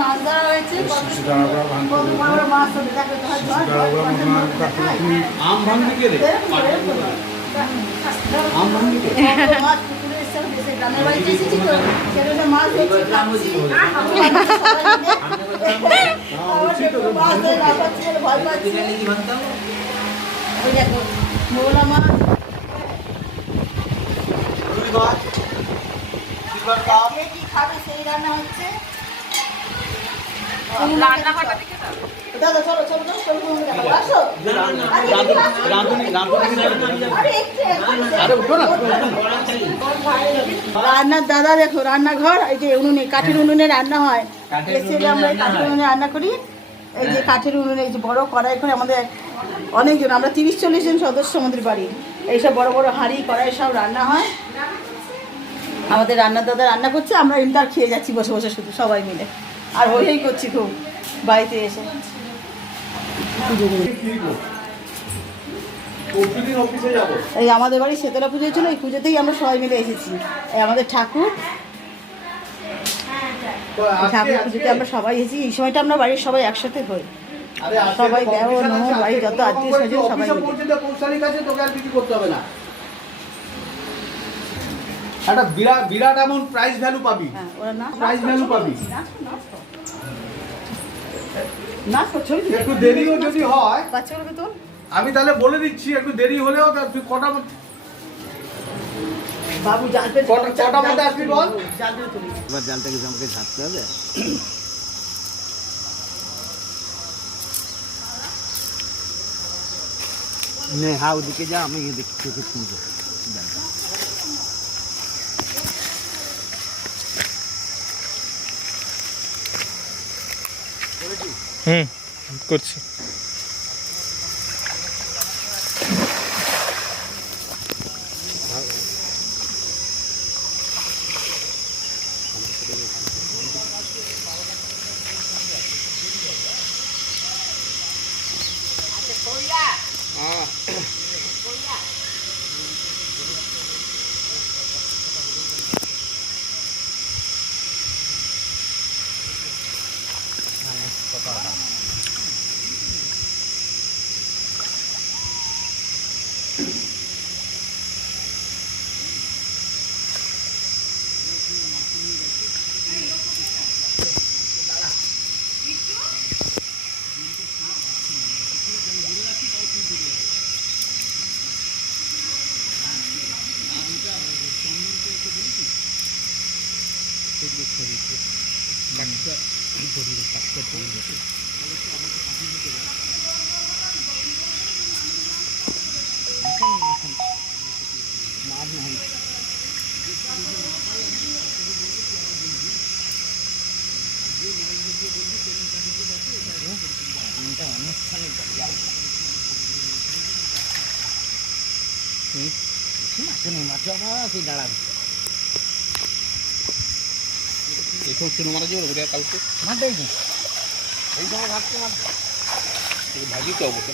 মাছ ধরা হয়েছে, মাছ আম ভাঙতে কে রে? আম ভাঙতে কে? মাছ পুকুরে এসে গ্রামের বাড়িতে এসেছি তো সেখানে মাছ ধরছি, খাচ্ছি। ভয় পাচ্ছি। ওই দেখো মৌলা মাছ, কি খাবে সেই রান্না হচ্ছে। দাদা চলো চলো চলো আসো। রান্নার দাদা দেখো রান্নাঘর, এই যে উনুনে কাঠের উনুনে রান্না হয়। এসে আমরা কাঠের উনুনে রান্না করি। এই যে কাঠের উনুনে এই যে বড় কড়াই করে আমাদের অনেকজন, আমরা 30-40 জন সদস্য আমাদের বাড়ির। এইসব বড় বড় হাঁড়ি কড়াই সব রান্না হয়। আমাদের রান্নার দাদা রান্না করছে, আমরা ইন্টার খেয়ে যাচ্ছি বসে বসে শুধু সবাই মিলে। আর হয়েই করছি খুব বাড়িতে এসে। এই আমাদের বাড়ি শীতলা পুজো ছিল, এই পুজোতেই আমরা সবাই মিলে এসেছি। এই আমাদের ঠাকুর পুজোতে আমরা সবাই এসেছি। এই সময়টা আমরা বাড়ির সবাই একসাথে হই, সবাই দেও ননদ বাড়ির যত আত্মীয় স্বজন সবাই মিলে। একটা বিরাট এমন প্রাইস ভ্যালু পাবি। প্রাইস ভ্যালু পাবি। না একটু দেরিও যদি হয় বাচ্চাগুলোকে তোল। আমি তাহলে বলে দিচ্ছি, একটু দেরি হলেও তুই কটা বাবু জাল পেতে কটা মধ্যে আসবি বল। জাল দিয়ে তুলি। এবার জালটাকে আমাকে ছাড়তে হবে। নে হা ওদিকে যা, আমি এদিক থেকে তুলবো জালটা। করছি। এখন চুনো মারা যাবে ওটা কালকে মারটাই কি এই সময় ভাবতে মার ভাজি তো অবশ্য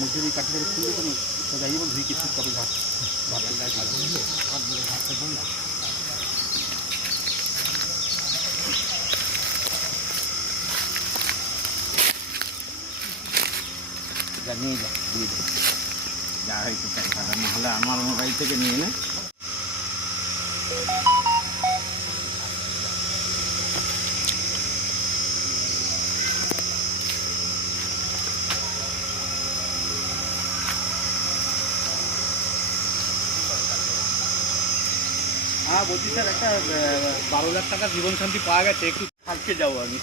মুখের কাটি করে খুলবে কোনো যাই এবং ধুই কিছু তবে ভাত ভাতের গায়ে ভাত বললে ভাত বলে ভাতটা বললাম যা নিয়ে যা দিয়ে দেবে যা হয়তো তাই ভালো না হলে আমার মোবাইল থেকে নিয়ে নে হ্যাঁ বলছি স্যার একটা 12 লাখ টাকা জীবন শান্তি পাওয়া গেছে, একটু থাকতে যাবো আমি।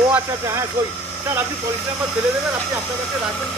ও আচ্ছা আচ্ছা হ্যাঁ কই স্যার আপনি পরিষ্কার করে ফেলে দেবেন, আপনি আপনার কাছে রাখবেন।